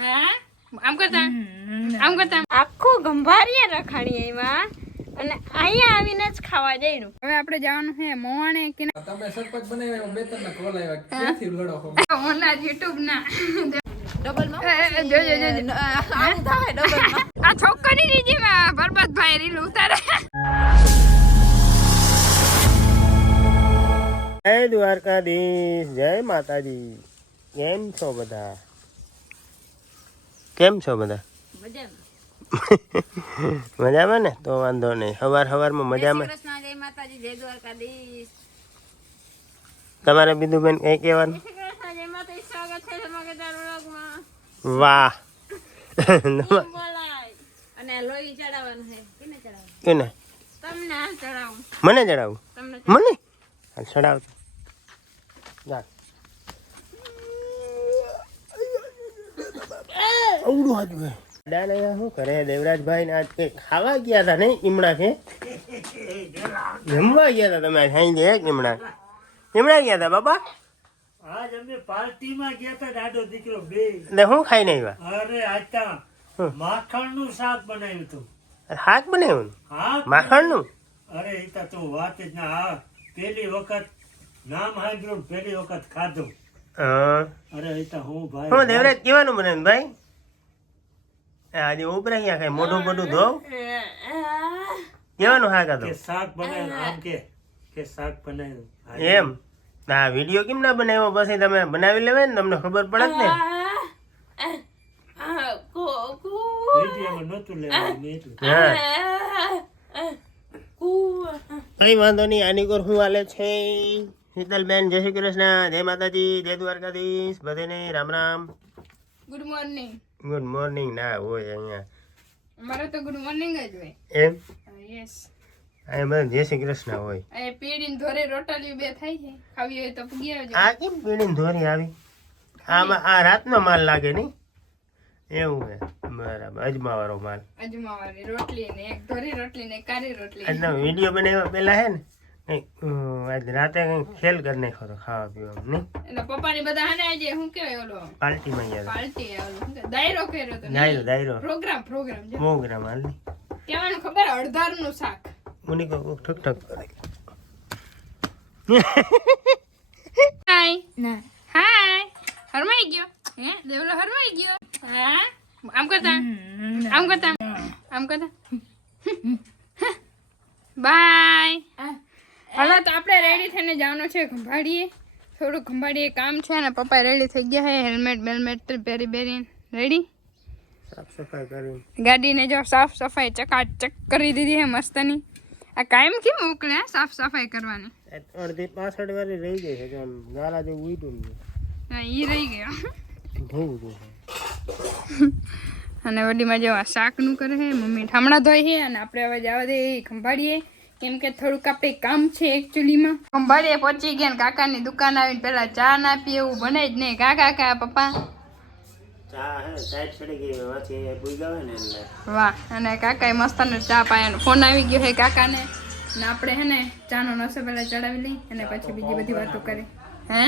હા આમ કરતા આખો ગંભારિયા રખાડી એમાં અને અહીંયા આવીને જ ખાવા જઈનું. હવે આપણે જવાનું છે મોવાણે કે તમે સરપંચ બનાવ્યા બે ત્રણ ના કોલ આવ્યા ક્યાંથી લડો છો ઓલા YouTube ના ડબલ માં જો આવું થાય ડબલ માં આ છોકરી જેમાં બરબાદભાઈ રીલ ઉતારે. જય દ્વારકાધીશ, જય માતાજી. કેમ છો બધા? કેમ છો બધા? મજામાં ને? તો વાંધો નહીં. સવારમાં મજામાં. જય માતાજી, જય દ્વારકાધીશ. તમારે બીજું કઈ કહેવાનું? જય માતાજી, સ્વાગત છે તમારા વ્લોગમાં. વાહ. બોલાય અને લોહી ચડાવવાનું છે. કેને ચડાવવાનું? કેને? તમને ચડાવું. મને ચડાવું? તમને મને ચડાવ. જા અવડું હતું દાદા શું કરે દેવરાજભાઈ ને આજ કે ખાવા ગયા હતા નહીં ઈમણા છે જમવા ગયા હતા તમે સાંજે ઈમણા ગયા હતા બાબા આજ અમે પાર્ટીમાં ગયા હતા દાદો દીકરો બે એટલે શું ખાઈને આવ્યા અરે આતા માખણનું શાક બનાવ્યું હતું શાક બનાવ્યું હા માખણનું અરે ઈતા તું વાત જ ના આ પહેલી વખત નામ સાંભળ્યું પહેલી વખત ખાધું હા અરે ઈતા હું શું ભાઈ દેવરાજ કેવાનું બનાવ્યું ભાઈ આજે ઉપરા ગયા ખાય મોઢું મોઢું ધોવ કેવાનું શાક કે હતું શાક બનાવ્યું આમ કે શાક બનાવ્યું એમ હા વિડીયો કેમ ના બનાવ્યો પછી તમે બનાવી લેવાય ને તમને ખબર પડે જ ને વિડીયોમાં નહોતું લેવાનું મેં એટલું હા કઈ વાંધો નહીં. આની કોર શું હાલે છે શીતલબેન? જય શ્રી કૃષ્ણ, જય માતાજી, જય દ્વારકાધીશ બધાને Ram Ram. Good morning. Good morning ના હોય અહીંયા અમારે તો ગુડ મોર્નિંગ જ હોય. એમ યસ. અહીંયા બધા જય શ્રી કૃષ્ણ હોય. એ પીડીને ધોરે રોટલી બે થાય છે, ખાવી હોય તો પૂગી આવજો. આ કેમ પીડીને ધોરી આવી? આમાં આ રાતનો માલ લાગે નહીં? એવું છે બરાબર. અજમાવાળો માલ. અજમાવાની રોટલી ને એક ધોરી રોટલી ને એક કાળી રોટલી. આજનો વિડીયો બનાવ્યા પહેલા હે ને કંઈક આજ રાતે કંઈક ખેલ કરી નાખ્યો હતો ખાવા પીવાનું નહીં? એટલે પપ્પાની બધા હાને આજે શું કહેવાય ઓલો પાર્ટીમાં ગયા પાર્ટી ઓલો શું કહેવાય? દાયરો કર્યો તો દાયરો પ્રોગ્રામ જો પ્રોગ્રામ હાલ નહીં કહેવાનું ખબર અડધારનું શાક. મુની કો ઠક ઠક કરે. હાય ના હાય હરમાઈ ગયો હે દેવલો હરમાઈ ગયો. હા આમ કરતા બાય. હાલો તો આપણે રેડી થઈને જવાનું છે ખંભાળીએ. થોડું ખંભાળીએ કામ છે ને પપ્પા રેડી થઈ ગયા છે હેલ્મેટ બેલ્મેટ પહેરીને રેડી. સાફ સફાઈ કરી ગાડીને જો સાફ સફાઈ ચકાચક કરી દીધી છે મસ્તની. આ કાયમ કેમ મોકલે સાફ સફાઈ કરવાની? અડધી પાછળ વાળી રહી ગઈ છે આમ ગાલા જેવું ઉઈટું હા ઈ રહી ગયો. થઈ ગયું અને વડીમાં જો આ શાકનું કરે છે મમ્મી ઠામડા ધોઈ છે અને આપણે હવે જવા દે ખંભાળીએ કેમ કે થોડુંક આપણે કામ છે એકચ્યુઅલીમાં. ખંભાળીએ પહોંચી ગયા ને કાકાની દુકાન આવીને પેલા ચા ના પીએ એવું બને જ નહીં. કાકા પપ્પા ચા હે સાઈડ ચડી ગઈ વાથી ભૂઈ ગયો ને એટલે વાહ. અને કાકાએ મસ્તનો ચા પાયાનો ફોન આવી ગયો છે કાકાને ને આપણે હે ને ચાનો નસો પહેલા ચડાવી લઈ અને પછી બીજી બધી વાતો કરી. હે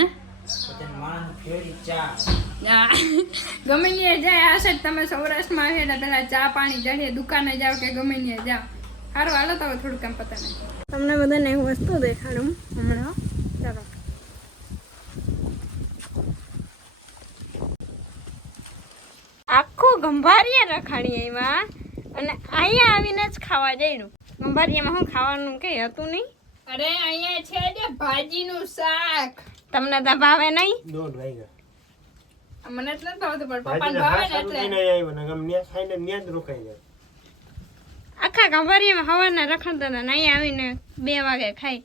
ગમે ત્યાં જાય હશે તમે સૌરાષ્ટ્રમાં આવે એટલે પેલા ચા પાણી ચડીએ દુકાને જાઓ કે ગમે ત્યાં જાઓ. સારું હાલો તો થોડું કામ પતા નહીં. તમને બધાને હું વસ્તુ દેખાડું હમણાં. ચાલો આખું ગંભારિયા રખાડી એમાં અને અહીંયા આવીને જ ખાવા જઈનું. ગંભારિયામાં શું ખાવાનું કઈ હતું નહીં? અરે અહીંયા છે જે ભાજીનું શાક. તમને તો ભાવે નહીં? દોઢ વાગ્યા મને એટલે જ ભાવતું પણ પપ્પાને ભાવે ને એટલે આખા ગંભારિયામાં હવાના રખડતા હતા ને અહીંયા આવીને 2 વાગે ખાઈ.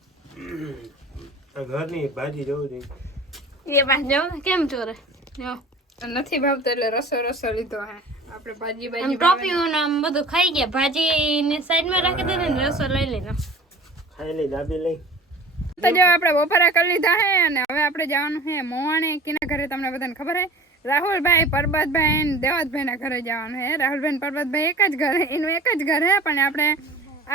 ઘરની ભાજી જવું જોઈએ એ પાસ જાવ કેમ ચોરે જો નથી ભાવતો એટલે રસો લીધો હે. આપણે ભાજી ટોપીઓ આમ બધું ખાઈ ગયા. ભાજી ની સાઈડમાં રાખી દે ને રસો લઈ લીધો. ખાઈ લઈ દાબી લઈ તો જો આપણે બપોરા કરી લીધા હે અને હવે આપણે જવાનું છે મોવાણે. કિના ઘરે તમને બધાને ખબર હે? રાહુલભાઈ પરબતભાઈ ને દેવતભાઈ ના ઘરે જવાનું હે. રાહુલભાઈ પરબતભાઈ એક જ ઘર એનું એક જ ઘર હે પણ આપણે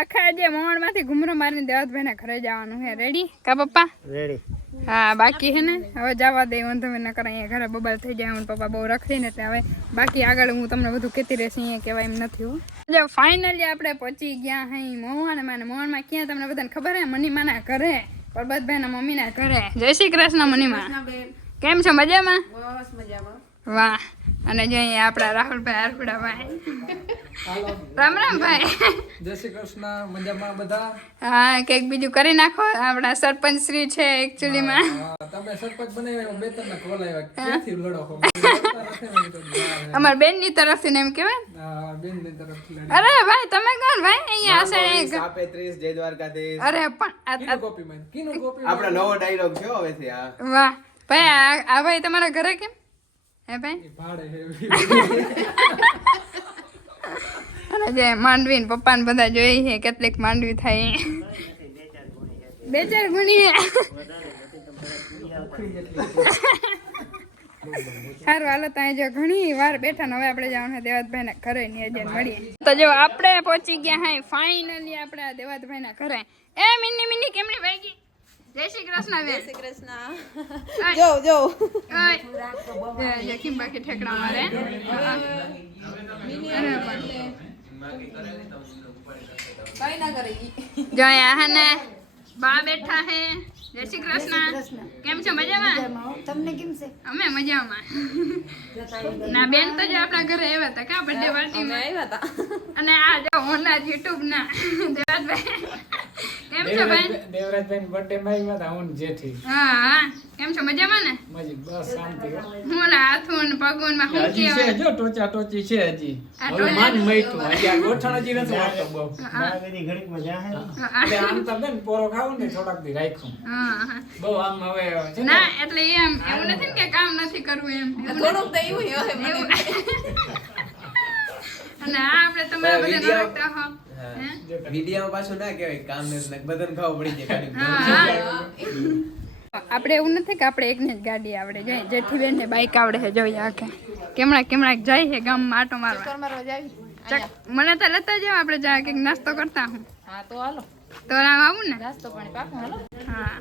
આખા જે મોવાણ માંથી ઘુમરો મારીને દેવતભાઈ ના ઘરે જવાનું હે. રેડી કા પપ્પા? રેડી. હા બાકી હે ને હવે જવા દે વાંધો ન કરે અહીંયા ઘરે બબાલ થઈ જાય હું પપ્પા બહુ રખડી ને એટલે હવે બાકી આગળ હું તમને બધું કહેતી રહીશ અહીંયા કહેવાય એમ નથી હો જો ફાઇનલી આપણે પહોંચી ગયા હઈ મોહનમાં ક્યાં તમને બધાને ખબર હે મનીમાના ઘરે પરબતભાઈના મમ્મીના ઘરે જય શ્રી કૃષ્ણ મનીમા કેમ છો મજામાં બસ મજામાં વાહ અને જો અહીંયા આપણા રાહુલભાઈ આરખુડાભાઈ રામ રામ ભાઈ જય શ્રી કૃષ્ણ મજામાં બધા હા કંઈક બીજું કરી નાખો આપણા સરપંચ શ્રી છે એકચ્યુઅલીમાં હા, તમે સરપંચ બનાવ્યા બે ત્રણ કોલ આવ્યા ક્યાંથી લડો છો અમાર બેનની તરફથી ને એમ કહેવાય બેન ની તરફથી લડી અરે ભાઈ તમે કોણ ભાઈ અહીંયા હશે આપે 30 જય દ્વારકાધીશ અરે પણ કીનું કોપી માં કીનું કોપી આપણો નવો ડાયલોગ છે હવેથી આ વાહ ભાઈ આ ભાઈ તમારા ઘરે કેમ હે ભાઈ ભાડે હે અને જે માંડવી ને પપ્પા ને બધા જોઈ છે કેટલીક માંડવી થાય બે ચાર ગુણી સારું હાલો ત્યાં જો ઘણી વાર બેઠા ને હવે આપણે જવાનું છે દેવાતભાઈ ના ઘરે ની જઈને મળીએ તો જો આપણે પહોંચી ગયા હા ફાઇનલી આપણે આ દેવાતભાઈ ના ઘરે એ મિની કેમની ભાઈ જય શ્રી કૃષ્ણ બેન શ્રી કૃષ્ણ જો જો જખીમ બાકી ઠેકડા મારે કઈ ના કરે જો અહીંયા હે ને બા બેઠા હે જય શ્રી કૃષ્ણ કેમ છો મજામાં તમને કેમ છે અમે મજામાં ના બેન તો જો આપણા ઘરે આવ્યા હતા કા બર્થડે પાર્ટી માં આવ્યા હતા અને આ જો હોના યુટ્યુબ ના દેવાતભાઈ કેમ છો ભાઈ દેવરાજભાઈ બર્થડે માં આવ્યા હતા હું જેઠી હા કેમ છો મજામાં ને મજી બસ શાંતિ હું ના હાથું ને પગું માં હું હજી છે કેવાય જો ટોચા ટોચી છે હજી આ હવે ટોચા- માન મૈઠું હજી આ ગોઠણ હજી નથી વાળતો બહુ ઘડીક મજા હે એટલે આમ તો બેન પોરો ખાવું ને થોડાક દી રાખ્યું હા બહુ આમ હવે છે ને ના એટલે એમ એવું નથી ને કે કામ નથી કરવું એમ એવું થોડુંક તો એવું હોય એવું. અને આ આપણે તમારા બધા વિડીયો- નરકતા હો હે? વિડીયો પાછું ના કહેવાય કામ ને બધાને ખાવ પડી જાય હા, હા. આપણે એવું નથી કે આપણે એકને જ ગાડી આવડે જોઈએ જેઠી બેન ને બાઈક આવડે છે જોઈએ આખે કેમણા જાય છે ગામમાં આટો મારવા મારવા જાવી ચક, મને તો લેતા જાવ આપણે જા કંઈક નાસ્તો કરતા હું હા તો હાલો તો આમ આવું ને નાસ્તો પાણી પાકું હાલો હા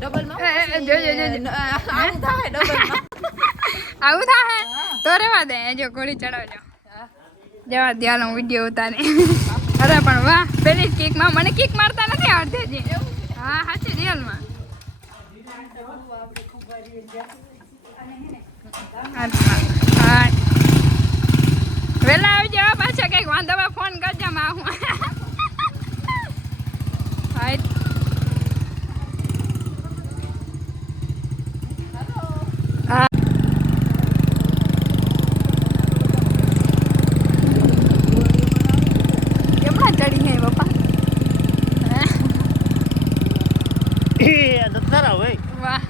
ડબલ માં જોજો આવું થાય ડબલ માં આવું થાય તો રેવા દે જો ઘોડી ચડાવજો જવા દે હાલ હું વિડીયો ઉતારી અરે પણ વાહ પેલી જ કિકમાં મને કિક મારતા નથી આવડતી હજી હા સાચી રિયલમાં હા વેલા આવજો પાછા કંઈક વાંધામાં ફોન કરજો માં હું હા કેમણા ચડી ગઈ પપ્પા દત્તારા હોય વાહ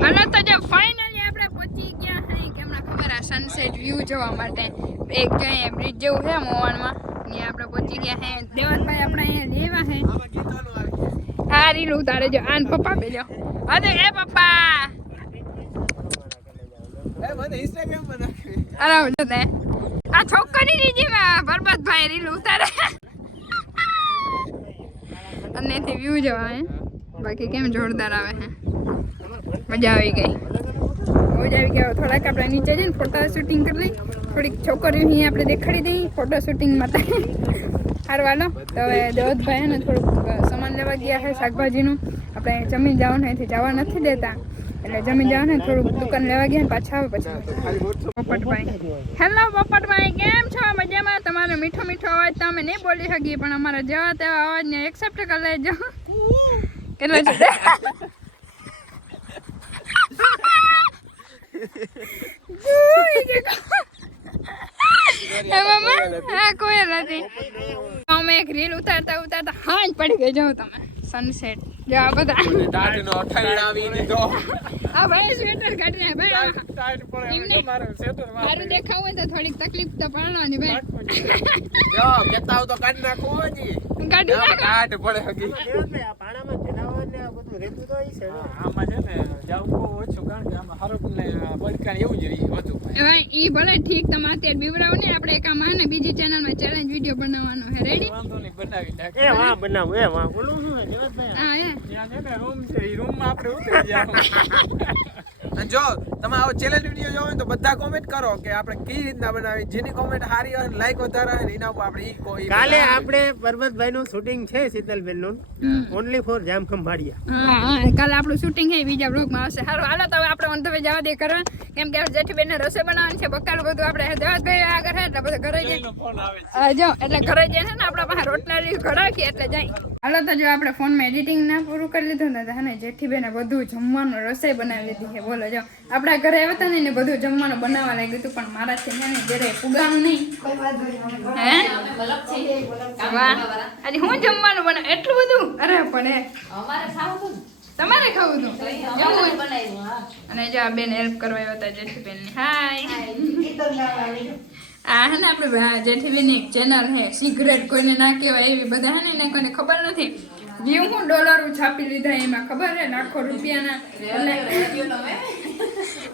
અને તો જો ફાઇનલી આપણે પહોંચી ગયા હઈ કેમના ખબર આ સનસેટ વ્યૂ જોવા માટે એક જગ્યાએ બ્રિજ જેવું છે મોહનમાં ત્યાં આપણે પહોંચી ગયા હે દેવતભાઈ આપણે અહીંયા લેવા હે આ રીલ ઉતારે જો આન પપ્પા બેજો અરે એ પપ્પા મને ઇન્સ્ટાગ્રામ પર નાખી અરે જો તે આ છોકરીની જેમાં પરબતભાઈ રીલ ઉતારે અને એથી વ્યૂ જોવા હે બાકી કેમ જોરદાર આવે હે મજા આવી ગઈ મજા આવી ગઈ થોડાક આપણે નીચે જઈને ફોટો શૂટિંગ કરી લઈ થોડીક છોકરીઓ અહીં આપણે દેખાડી દઈએ ફોટો શૂટિંગ માટે સારું હાલો તો હવે દેવતભાઈ ને થોડુંક સામાન લેવા ગયા છે શાકભાજીનું આપણે જમીન જવાનું અહીંથી જવા નથી દેતા એટલે જમીન જવાનું ને થોડુંક દુકાન લેવા ગયા ને પાછા આવે પછી પોપટભાઈ હેલો પોપટભાઈ કેમ છો મજામાં તમારો મીઠો મીઠો અવાજ તો અમે નહીં બોલી શકીએ પણ અમારા જેવા તેવા અવાજને એક્સેપ્ટ કરી લેજો કેટલો છે કોયલ હતી અમે એક રીલ ઉતારતા હાંજ પડી ગઈ જો તમે સનસેટ જો આ બધા ટાટનો ઠંડાવી દીધો આ ભાઈ સ્વેટર કાઢીને ભાઈ ટાઈટ પડે એમને? હવે મારે સેટર સારું દેખાવું હોય તો થોડીક તકલીફ તો પડવાની ભાઈ જો કેતા આવ તો કાઢ નાખો હજી કાઢી નાખો કાઢ પડે હજી પાણામાં જનાવર ને આ બધું રહેતું તો અહીં છે ને. આમાં છે ને જાવું બહુ ઓછું કારણ કે આમાં હરફ ને બળકાણ એવું જ રહી વધુ હવે ઈ ભલે ઠીક તમે અત્યારે બીવડાવો ને આપણે એક આમાં ને બીજી ચેનલમાં ચેલેન્જ વિડીયો બનાવવાનો છે રેડી વાંધો નહીં બનાવી નાખ એ વાહ બનાવું એ વાહ બોલું શું છે દેવતભાઈ હા એ ત્યાં છે ને રૂમ છે એ રૂમમાં આપણે ઉતરી જાવ અને જો તમે આવો ચેલેન્જ વિડીયો જોવો ને તો બધા કોમેન્ટ કરો કે આપણે કઈ રીતના બનાવી, જેની કોમેન્ટ સારી હોય લાઈક વધારે હોય ને એના ઉપર આપણે ઈ કોઈ કાલે આપણે પરબતભાઈ નું શૂટિંગ છે શીતલબેન નું ઓનલી ફોર જામ ખંભાળિયા. હા કાલે આપણું શૂટિંગ છે બીજા બ્લોગમાં આવશે. સારું હાલો તો હવે આપણે ઓન ધ વે જવા દે કરવા કેમ કે જેઠીબેનને રસોઈ બનાવવાની છે બકાલું બધું આપણે દેવાતભાઈ આગળ છે એટલે બધું ઘરે જઈ ફોન આવે છે જો એટલે ઘરે જઈને છે ને આપણા પાસે રોટલા ઘડાકીએ એટલે જાય. હાલો તો જો આપણે ફોનમાં એડિટિંગ ના પૂરું કરી લીધું ને તો હે ને જેઠીબેને બધું જમવાનું રસોઈ બનાવી લીધી છે. બોલો જો આપણા ઘરે આવ્યા હતા ને બધું જમવાનું બનાવવા લાગ્યું હતું પણ મારાથી છે ને જયારે પુગાનું નહીં. હે વાહ આજે હું જમવાનું બનાવ એટલું બધું અરે પણ એ અમારે ખાવું તમારે ખાવું હતું હતું બનાવ્યું હા અને જો આ બેન હેલ્પ કરવા આવ્યા હતા જેઠીબેનની. હાય આ હે ને આપણે જેઠીબેનની એક ચેનલ છે સિગરેટ કોઈને ના કહેવાય એવી બધા હે ને એને કોઈને ખબર નથી વ્યૂ હું ડોલર છાપી લીધા એમાં ખબર હે લાખો રૂપિયાના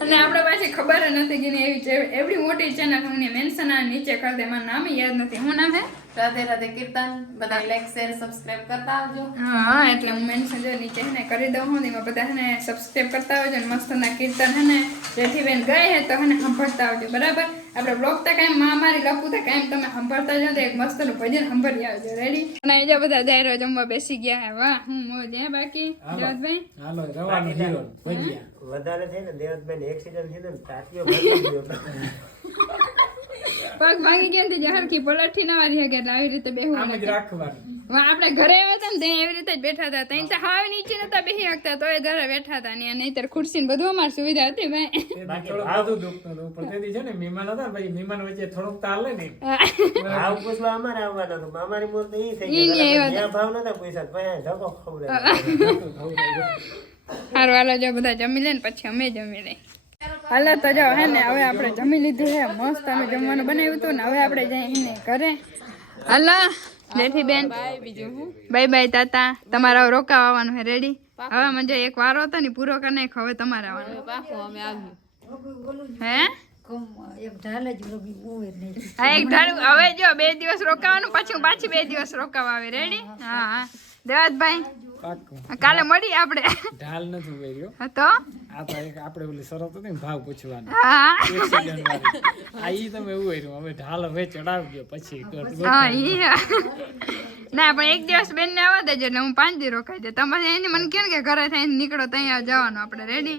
અને આપણે પાસે ખબર નથી કે એવી એવડી મોટી ચેનલ હું મેન્શન આ નીચે કરી દે મારું નામ યાદ નથી. શું નામ હે? રાધે રાધે કીર્તન બધા લાઈક શેર સબસ્ક્રાઇબ કરતા આવજો હા એટલે હું મેન્શન જો નીચે હે ને કરી દઉં હું એમાં બધા હે ને સબસ્ક્રાઇબ કરતા આવજો ને મસ્તના કીર્તન હે ને જેઠીબેન ગાય હે તો હે ને સાંભળતા આવજો બરાબર. આપણે બ્લોગ તો કાંઈ મારી લખું તો કાંઈ તમે સાંભળતા જાઓ તો એક મસ્તનું ભજન સાંભળી આવજો રેડી. અને એ જો બધા દાયરો જમવા બેસી ગયા હે. વાહ હું મોજ હે બાકી જવાતભાઈ હાલો રવાનું હીરો ભજીયા વધારે છે ને દેવતભાઈ એક્સિડન્ટ થયું ને તાતીઓ ભરી ગયો પગ ભાંગી ગયા ને જહરખી પલઠી ના વારી હકે એટલે આવી રીતે બેહવું આમ જ નથી. રાખવાનું આપણે ઘરે આવ્યા હતા ને ત્યાં એવી રીતે જ બેઠા હતા ત્યાં તો હાવ નીચે નતા બેસી શકતા તોય ઘરે બેઠા હતા ને નહીંતર ખુરશી ને બધું અમારી સુવિધા હતી ભાઈ. થોડું બધું દુખતું હતું પણ તેથી છે ને મહેમાન હતા ભાઈ મહેમાન વચ્ચે થોડુંક તાલે ને ભાવ પૂછવા અમારે આવવાનો હતો અમારી મોર તો ઈ થઈ ઈ ગઈ નહીં આવ્યા જ્યાં ભાવ નતા પૈસા ભાઈ ધક્કો ખવડાવ્યો. હારું હાલો જો બધા જમી લે ને પછી અમે જમી લઈ. હાલો તો જો હે ને હવે આપણે જમી લીધું છે મસ્ત અમે જમવાનું બનાવ્યું હતું ને હવે આપણે જઈને ઘરે. હાલો જેઠીબેન બાય બાય તાતા તમારે હવે રોકાવા આવવાનું છે રેડી. હવે મને જો એક વારો હતો ને પૂરો કરી નાખો હવે તમારે આવવાનું પાકું અમે આવ્યું હે હા એક ઢાળું હવે જો 2 દિવસ રોકાવાનું પછી પાછી 2 દિવસ રોકાવા આવે રેડી. હા હા દેવાતભાઈ પાક્કું કાલે મળી આપણે ઢાલ નથી ઉભેર્યો તો આ તો એક આપણે ઓલી શરત હતી ને ભાવ પૂછવાનો હા એક્સિડન્ટ વાળી આ ઈ તમે એવું કર્યું હવે ઢાલ હવે ચડાવજો પછી હા ઈ ના પણ એક દિવસ બેન ને આવવા દેજો એટલે હું 5 દી રોકાઈ દે. તમે એની મને કહો કે ઘરે થઈને નીકળો ત્યાં જવાનું આપણે રેડી.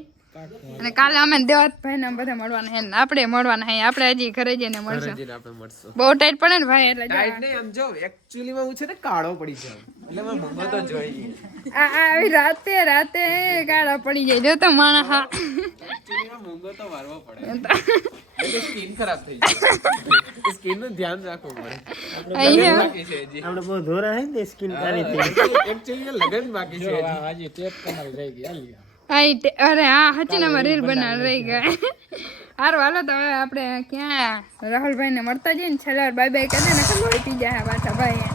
અને કાલે અમે દેવતભાઈ ને બધા મળવાના હે ને આપણે મળવાના હે આપણે હજી ઘરે જઈને મળશું. આપણે મળશું. બહુ ટાઈટ પડે ને ભાઈ એટલે ટાઈટ નહીં આમ જો એકચ્યુઅલી માં હું છે ને કાળો પડી જાઉં એટલે મેં મમ્મા તો જોઈ આ આવી રાતે કાળા પડી જાય જો તો માણસ હા એકચ્યુઅલી માં મૂંગો તો વારવો પડે સ્કિન ખરાબ થઈ જાય સ્કિન નું ધ્યાન રાખવું પડે અહીંયા બાકી છે હજી આપણે બહુ ધોરા હે ને સ્કિન કાળી થઈ એકચ્યુઅલી લગન બાકી છે હજી હજી ટેપ તમારી રહી ગઈ હાલી અરે હા હચીનામાં રીલ બનાવ રહી ગયા. સારું હાલો તો હવે આપણે ક્યાં રાહુલભાઈ ને મળતા જઈએ ને છેલ્લા બાય બાય કરી ને લોહી પી જાય પાછા ભાઈ.